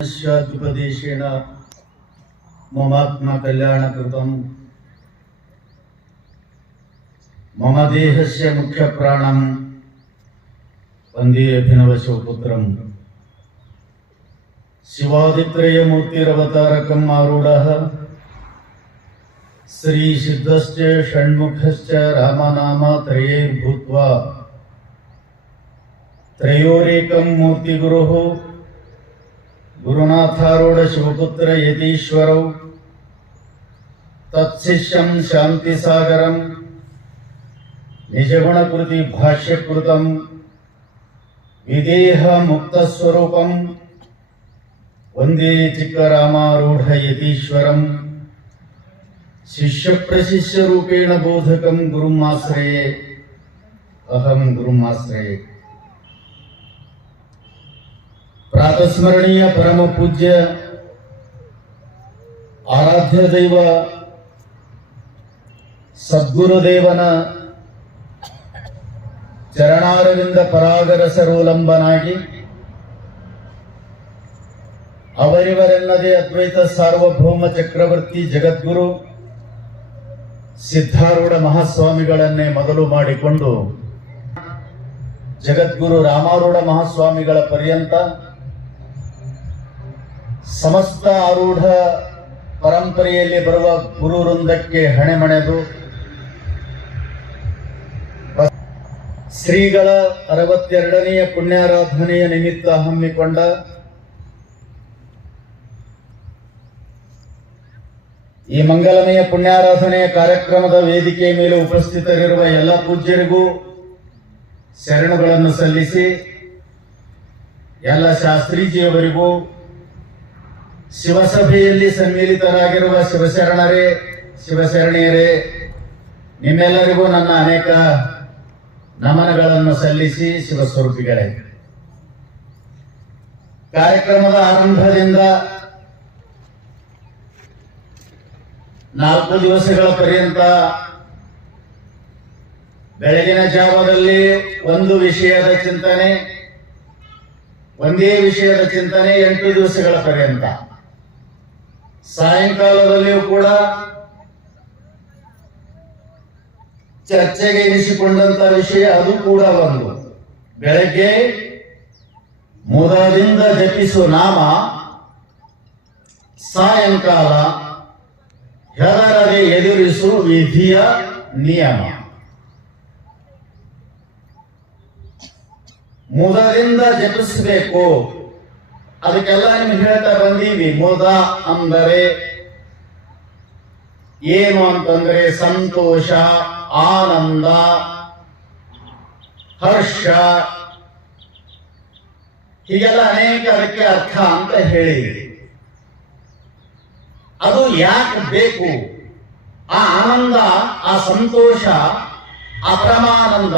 उपदेशेन ममात्मा कल्याणकृतं मम देहस्य मुख्य प्राणं वन्दे अभिनवशिवपुत्रं शिवादित्रयमूर्तिरवतारकम् आरूढः श्री सिद्धश्च षण्मुखश्च रामनामत्रयैर्भूत्वा त्रयोरेकं मूर्तिगुरुः गुरुनाथारूढ़ शिवपुत्र यतीश्वरौ तत्शिष्यं शांतिसागरं निजगुणकृति भाष्यकृतं विदेह मुक्तस्वरूपं वंदे चिक्करामारूढ़ यतीश्वरं शिष्यप्रशिष्य रूपेण बोधकं गुरुम् आश्रये अहं गुरुम् आश्रये। प्रातस्मरणीय परम पूज्य आराध्य दैव सद्गुरुदेवन ಚರಣಾರವಿಂದ ಪರಾಗರಸರೋಲಂಬನಾಗಿ ಅವರಿವರೆಲ್ಲದೆ ಅದ್ವೈತ ಸಾರ್ವಭೌಮ ಚಕ್ರವರ್ತಿ ಜಗದ್ಗುರು ಸಿದ್ಧಾರೂಢ ಮಹಾಸ್ವಾಮಿಗಳನ್ನೇ ಮೊದಲು ಮಾಡಿಕೊಂಡು ಜಗದ್ಗುರು ರಾಮಾರೂಢ ಮಹಾಸ್ವಾಮಿಗಳ ಪರ್ಯಂತ ಸಮಸ್ತ ಆರೂಢ ಪರಂಪರೆಯಲ್ಲಿ ಬರುವ ಗುರು ವೃಂದಕ್ಕೆ ಹಣೆಮಣೆದು ಶ್ರೀಗಳ 62ನೆಯ ಪುಣ್ಯಾರಾಧನೆಯ ನಿಮಿತ್ತ ಹಮ್ಮಿಕೊಂಡ ಈ ಮಂಗಲಮಯ ಪುಣ್ಯಾರಾಧನೆಯ ಕಾರ್ಯಕ್ರಮದ ವೇದಿಕೆಯ ಮೇಲೆ ಉಪಸ್ಥಿತರಿರುವ ಎಲ್ಲ ಪೂಜ್ಯರಿಗೂ ಶರಣುಗಳನ್ನು ಸಲ್ಲಿಸಿ, ಎಲ್ಲ ಶಾಸ್ತ್ರೀಜಿಯವರಿಗೂ, ಶಿವಸಭೆಯಲ್ಲಿ ಸನ್ಮಿಲಿತರಾಗಿರುವ ಶಿವಶರಣರೇ, ಶಿವಶರಣೆಯರೇ, ನಿಮ್ಮೆಲ್ಲರಿಗೂ ನನ್ನ ಅನೇಕ ನಮನಗಳನ್ನು ಸಲ್ಲಿಸಿ, ಶಿವಸ್ವರೂಪಿಗಳೇ, ಕಾರ್ಯಕ್ರಮದ ಆರಂಭದಿಂದ 4 ದಿವಸಗಳ ಪರ್ಯಂತ ಬೆಳಗಿನ ಜಾವದಲ್ಲಿ ಒಂದು ವಿಷಯದ ಚಿಂತನೆ, ಒಂದೇ ವಿಷಯದ ಚಿಂತನೆ 8 ದಿವಸಗಳ ಪರ್ಯಂತ, ಸಾಯಂಕಾಲದಲ್ಲಿಯೂ ಕೂಡ ಚರ್ಚೆಗೆ ಇರಿಸಿಕೊಂಡಂತ ವಿಷಯ ಅದು ಕೂಡ ಒಂದು. ಬೆಳಗ್ಗೆ ಮುದದಿಂದ ಜಪಿಸು ನಾಮ, ಸಾಯಂಕಾಲ ಹೆದರದೆ ಎದುರಿಸು ವಿಧಿಯ ನಿಯಮ. ಮುದದಿಂದ ಜಪಿಸಬೇಕು, ಅದಕ್ಕೆಲ್ಲ ನಿಮ್ಗೆ ಹೇಳ್ತಾ ಬಂದೀವಿ. ಮುದ ಅಂದರೆ ಏನು ಅಂತಂದ್ರೆ ಸಂತೋಷ, ಆನಂದ, ಹರ್ಷ, ಹೀಗೆಲ್ಲ ಅನೇಕ ಅದಕ್ಕೆ ಅರ್ಥ ಅಂತ ಹೇಳಿದ್ರಿ. ಅದು ಯಾಕೆ ಬೇಕು? ಆ ಆನಂದ, ಆ ಸಂತೋಷ, ಆ ಪರಮಾನಂದ,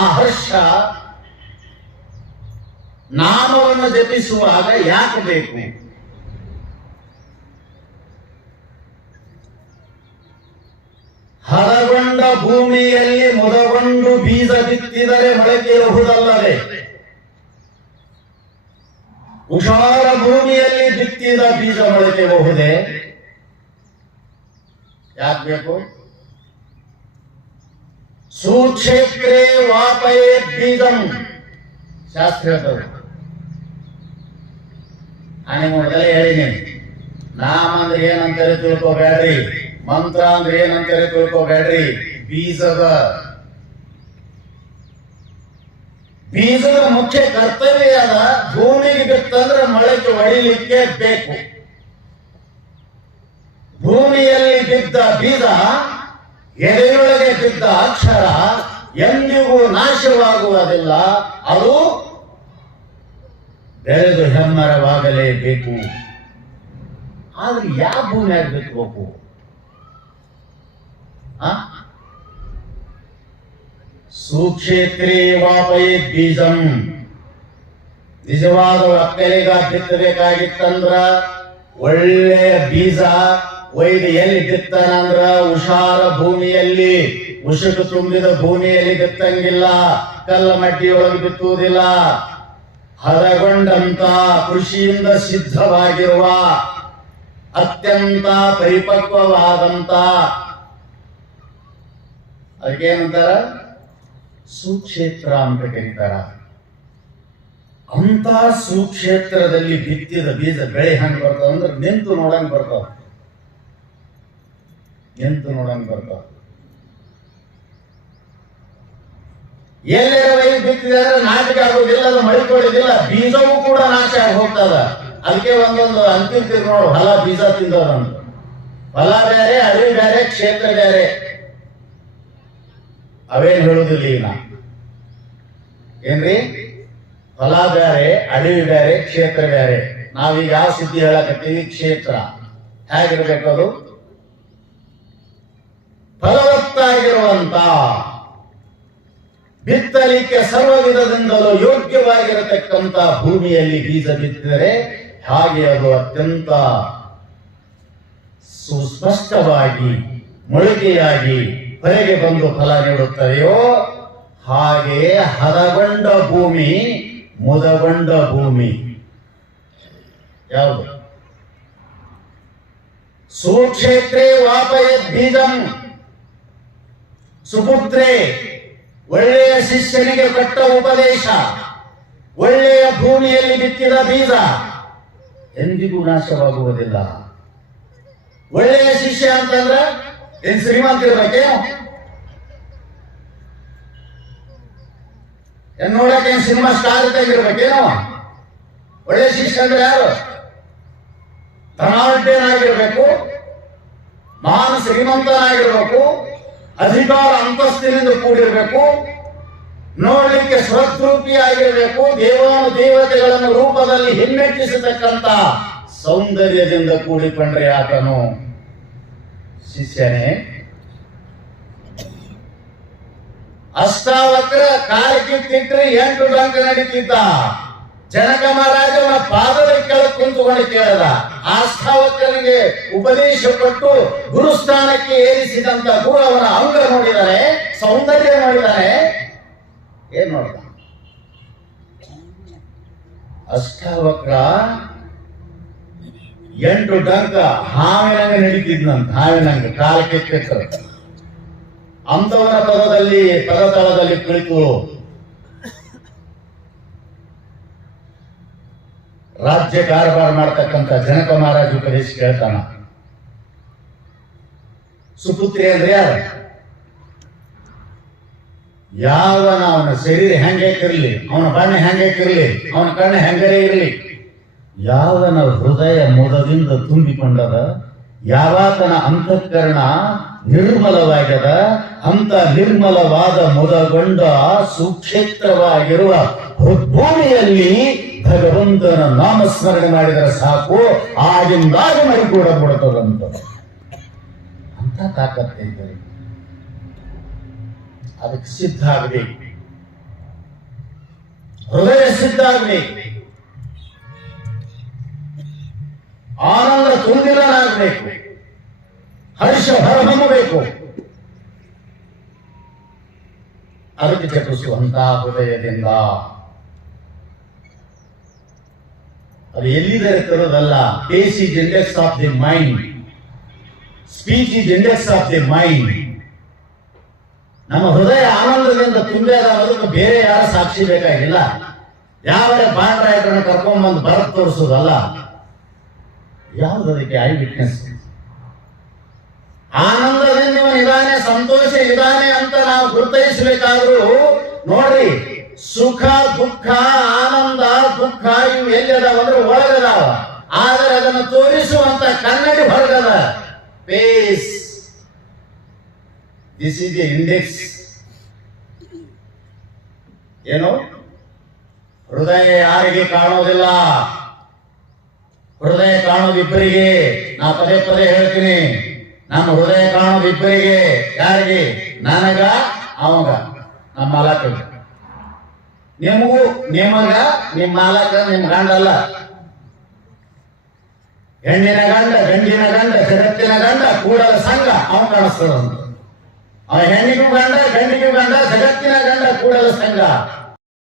ಆ ಹರ್ಷ ನಾಮವನ್ನು ಜಪಿಸುವಾಗ ಯಾಕೆ ಬೇಕು? ಹರಗೊಂಡ ಭೂಮಿಯಲ್ಲಿ ಮುದಗೊಂಡು ಬೀಜ ಬಿತ್ತಿದರೆ ಮೊಳಕೆಯಬಹುದಲ್ಲದೆ, ಉಷಾರ ಭೂಮಿಯಲ್ಲಿ ಬಿತ್ತಿದ ಬೀಜ ಮೊಳಕೆಯಬಹುದೇ? ಯಾಕೆ ಬೇಕು? ಸುಕ್ಷೇತ್ರೇ ವಾಪಯೇ ಬೀಜಂ ಶಾಸ್ತ್ರ ಹೇಳ್ತದೆ. ನಾನು ಮೊದಲೇ ಹೇಳಿನಿ, ನಾಮ ಅಂದ್ರೆ ಏನಂತಾರೆ ತಿಳ್ಕೋಬೇಡ್ರಿ, ಮಂತ್ರ ಅಂದ್ರೆ ಏನಂತಾರೆ ತಿಳ್ಕೋಬೇಡ್ರಿ. ಬೀಜದ ಮುಖ್ಯ ಕರ್ತವ್ಯ ಅದ, ಭೂಮಿಗೆ ಬಿತ್ತಂದ್ರೆ ಮೊಳಕೆ ಹೊಡಿಲಿಕ್ಕೆ ಬೇಕು. ಭೂಮಿಯಲ್ಲಿ ಬಿದ್ದ ಬೀಜ, ಎದೆಯೊಳಗೆ ಬಿದ್ದ ಅಕ್ಷರ ಎಂದಿಗೂ ನಾಶವಾಗುವುದಿಲ್ಲ. ಅದು ಬೆಳೆದು ಹೆಮ್ಮರವಾಗಲೇಬೇಕು. ಆದ್ರೆ ಯಾವ ಭೂಮಿಯಾಗ ಬಿತ್ತಬೇಕು? ಸುಕ್ಷೇತ್ರೇ ವಾಪಯೇ ಬೀಜಂ. ನಿಜವಾದ ಒಕ್ಕಲಿಗ ಬಿತ್ತಬೇಕಾಗಿತ್ತಂದ್ರ ಒಳ್ಳೆಯ ಬೀಜ ಒಯ್ದು ಎಲ್ಲಿ ಬಿತ್ತನಂದ್ರ ಉಷಾರ ಭೂಮಿಯಲ್ಲಿ, ಉಸುಕು ತುಂಬಿದ ಭೂಮಿಯಲ್ಲಿ ಬಿತ್ತಂಗಿಲ್ಲ, ಕಲ್ಲ ಮಡ್ಡಿಯೊಳಗೆ ಬಿತ್ತುವುದಿಲ್ಲ. ಹದಗೊಂಡಂತ ಕೃಷಿಯಿಂದ ಸಿದ್ಧವಾಗಿರುವ ಅತ್ಯಂತ ಪರಿಪಕ್ವವಾದಂತ ಅದಕ್ಕೇನಂತಾರ ಸುಕ್ಷೇತ್ರ ಅಂತ ಕರೀತಾರ. ಅಂತ ಸುಕ್ಷೇತ್ರದಲ್ಲಿ ಬಿತ್ತಿದ ಬೀಜ ಬೆಳೆ ಹಂಗೆ ಬರ್ತಾವ ಅಂದ್ರೆ ನಿಂತು ನೋಡಂಗ್ ಬರ್ತಾವ, ನಿಂತು ನೋಡಂಗ್ ಬರ್ತಾವ. ಎಲ್ಲರ ಬಿತ್ತಿದ್ರೆ ನಾಟಿಗೆ ಆಗೋದಿಲ್ಲ, ಅದು ಮಳೆ ಕೊಡೋದಿಲ್ಲ, ಬೀಜವೂ ಕೂಡ ನಾಶ ಆಗಿ ಹೋಗ್ತದ. ಅದಕ್ಕೆ ಒಂದೊಂದು ಅಂತಿರ್ತೀರಿ ನೋಡು, ಹೊಲ ಬೀಜ ತಿಂದವ್ರಂತ. ಹೊಲ ಬೇರೆ, ಅಡವಿ ಬೇರೆ, ಕ್ಷೇತ್ರ ಬೇರೆ. ಅವೇನ್ ಹೇಳುದಿಲ್ಲ ಈಗ ಏನ್ರಿ, ಹೊಲ ಬೇರೆ, ಅಡವಿ ಬೇರೆ, ಕ್ಷೇತ್ರ ಬೇರೆ. ನಾವೀಗ ಯಾವ ಸುದ್ದಿ ಹೇಳಕತ್ತೀವಿ? ಕ್ಷೇತ್ರ ಹೇಗಿರ್ಬೇಕು? ಅದು ಫಲವತ್ತಾಗಿರುವಂತ, ಬಿತ್ತಲಿಕ್ಕೆ ಸರ್ವ ವಿಧದಿಂದಲೂ ಯೋಗ್ಯವಾಗಿರತಕ್ಕಂತ ಭೂಮಿಯಲ್ಲಿ ಬೀಜ ಬಿತ್ತಿದರೆ ಹಾಗೆ ಅದು ಅತ್ಯಂತ ಸುಸ್ಪಷ್ಟವಾಗಿ ಮೊಳಕೆಯಾಗಿ ಹೊರಗೆ ಬಂದು ಫಲ ನೀಡುತ್ತದೆಯೋ ಹಾಗೆ ಹದಗೊಂಡ ಭೂಮಿ, ಮುದಗೊಂಡ ಭೂಮಿ ಯಾವುದು? ಸುಕ್ಷೇತ್ರೇ ವಾಪಯದ್ ಬೀಜಂ ಸುಪುತ್ರೇ. ಒಳ್ಳೆಯ ಶಿಷ್ಯನಿಗೆ ಕೊಟ್ಟ ಉಪದೇಶ, ಒಳ್ಳೆಯ ಭೂಮಿಯಲ್ಲಿ ಬಿತ್ತಿದ ಬೀಜ ಎಂದಿಗೂ ನಾಶವಾಗುವುದಿಲ್ಲ. ಒಳ್ಳೆಯ ಶಿಷ್ಯ ಅಂತಂದ್ರೆ ಏನ್ ಶ್ರೀಮಂತ ಇರ್ಬೇಕೇನು? ಏನ್ ನೋಡಕ್ಕೆ ಏನ್ ಸಿನಿಮಾ ಸ್ಟಾರ್ ಇದ್ದಂಗಿರ್ಬೇಕೇನು? ಒಳ್ಳೆಯ ಶಿಷ್ಯ ಅಂದ್ರೆ ಯಾರು? ಧನಾಢ್ಯನಾಗಿರ್ಬೇಕು, ಮಹಾನ್ ಶ್ರೀಮಂತನಾಗಿರ್ಬೇಕು, ಅಧಿಕಾರ ಅಂತಸ್ತಿನಿಂದ ಕೂಡಿರ್ಬೇಕು, ನೋಡ್ಲಿಕ್ಕೆ ಸ್ವರೂಪಿಯಾಗಿರ್ಬೇಕು, ದೇವಾನು ದೇವತೆಗಳನ್ನು ರೂಪದಲ್ಲಿ ಹಿಮ್ಮೆಟ್ಟಿಸತಕ್ಕಂತ ಸೌಂದರ್ಯದಿಂದ ಕೂಡಿಕೊಂಡ್ರೆ ಆತನು ಶಿಷ್ಯನೇ. ಅಷ್ಟಾವಕ್ರ ಕಾಲಿಗಿಟ್ಟಿಟ್ರೆ 8 ಡಂಕ ನಡೀತಿದ್ದ. ಜನಕ ಮಹಾರಾಜನ ಪಾದದ ಕೆಳಗೆ ಕುಂತುಕೊಂಡು ಕೇಳದ. ಅಷ್ಟಾವಕ್ರನಿಗೆ ಉಪದೇಶ ಕೊಟ್ಟು ಗುರುಸ್ಥಾನಕ್ಕೆ ಏರಿಸಿದಂತ ಗುರು ಅವನ ಅಂಗ ನೋಡಿದಾನೆ, ಸೌಂದರ್ಯ ನೋಡಿದಾನೆ. ಏನ್ ನೋಡ್ದ? ಅಷ್ಟಾವಕ್ರ 8 ಡಂಕ ಹಾವಿನಂಗ ನಡೀತಿದ್ನಂತ. ಹಾವಿನಂಗ ಕಾಲಕ್ಕೆ ಕೆಟ್ಟರು. ಅಂತವರ ಪದತಳದಲ್ಲಿ ಕುಳಿತು ರಾಜ್ಯ ಕಾರವಾರ ಮಾಡ್ತಕ್ಕಂಥ ಜನಕ ಮಹಾರಾಜ ಉಪದೇಶ ಕೇಳ್ತಾನ. ಸುಪುತ್ರಿ ಅಂದ್ರೆ ಯಾರು? ಯಾವನ ಅವನ ಶರೀರ ಹೆಂಗೇಕಿರ್ಲಿ, ಅವನ ಬಣ್ಣ ಹೆಂಗೇಕಿರ್ಲಿ, ಅವನ ಕಣ್ಣು ಹೆಂಗರೇ ಇರಲಿ, ಯಾವನ ಹೃದಯ ಮುದದಿಂದ ತುಂಬಿಕೊಂಡದ, ಯಾವಾತನ ಅಂತಃಕರಣ ನಿರ್ಮಲವಾಗ್ಯದ, ಅಂತ ನಿರ್ಮಲವಾದ ಮುದಗೊಂಡ ಸುಕ್ಷೇತ್ರವಾಗಿರುವ ಭೂಮಿಯಲ್ಲಿ ಭಗವಂತನ ನಾಮಸ್ಮರಣೆ ಮಾಡಿದರೆ ಸಾಕು, ಆಗಿಂದಾಗ ಮೈಗೂಡ ಬಿಡ್ತದಂತ. ಅಂತ ತಾಕತ್ತೈತೆ. ಅದಕ್ಕೆ ಸಿದ್ಧ ಆಗಬೇಕು, ಹೃದಯ ಸಿದ್ಧ ಆಗಬೇಕು, ಆನಂದ ತುಂಬಿರಲಾಗಬೇಕು, ಹರ್ಷ ಹೊರಹೊಮ್ಮಬೇಕು. ಅದಕ್ಕೆ ಜಪಿಸುವಂತ ಹೃದಯದಿಂದ. ಅದು ಎಲ್ಲಿದರೆ ತರೋದಲ್ಲ. Taste is index of the mind, speech is index of the mind. ನಮ್ಮ ಹೃದಯ ಆನಂದದಿಂದ ತುಂಬ್ಯಾದ ಅನ್ನೋದಕ್ಕೆ ಬೇರೆ ಯಾರ ಸಾಕ್ಷಿ ಬೇಕಾಗಿಲ್ಲ. ಯಾವ ಬಾಂಡ್ ರೈಟರ್ನ ಕರ್ಕೊಂಡ್ಬಂದು ಬರತ್ ತೋರಿಸೋದಲ್ಲ. ಯಾವುದಕ್ಕೆ ಐ ವಿಟ್ನೆಸ್. ಆನಂದದಿಂದ ಇದಾನೆ, ಸಂತೋಷ ಇದಾನೆ ಅಂತ ನಾವು ಗುರುತಿಸಬೇಕಾದ್ರೂ ನೋಡ್ರಿ, ಸುಖ ದುಃಖ ಆನಂದ ದುಃಖ ಇವು ಎಲ್ಲಿದಾವಂದ್ರೆ ಒಳಗದಾವ. ಆದರೆ ಅದನ್ನು ತೋರಿಸುವಂತ ಕನ್ನಡಿ ಹೊರಗದ. Face, this is a index. ಏನು? ಹೃದಯ ಯಾರಿಗೆ ಕಾಣೋದಿಲ್ಲ, ಹೃದಯ ಕಾಣೋದು ಇಬ್ಬರಿಗೆ. ನಾ ಪದೇ ಪದೇ ಹೇಳ್ತೀನಿ, ನಮ್ಮ ಹೃದಯ ಕಾಣೋದು ಇಬ್ಬರಿಗೆ. ಯಾರಿಗೆ? ನನಗ, ಅವಾಗ, ನಮ್ಮ ಮಾಲಕ. ನಿಮಗೂ, ನಿಮಗ, ನಿಮ್ಮ ಮಾಲಕ, ನಿಮ್ಮ ಗಂಡ ಅಲ್ಲ. ಹೆಣ್ಣಿನ ಗಂಡ, ಗಂಡಿನ ಗಂಡ, ಜಗತ್ತಿನ ಗಂಡ, ಕೂಡಲ ಸಂಘ ಅವ ಕಾಣಿಸ್ತದಂತ. ಅವ ಹೆಣ್ಣಿಗೂ ಗಂಡ, ಗಂಡಿಗೂ ಗಂಡ, ಜಗತ್ತಿನ ಗಂಡ, ಕೂಡಲ ಸಂಘ.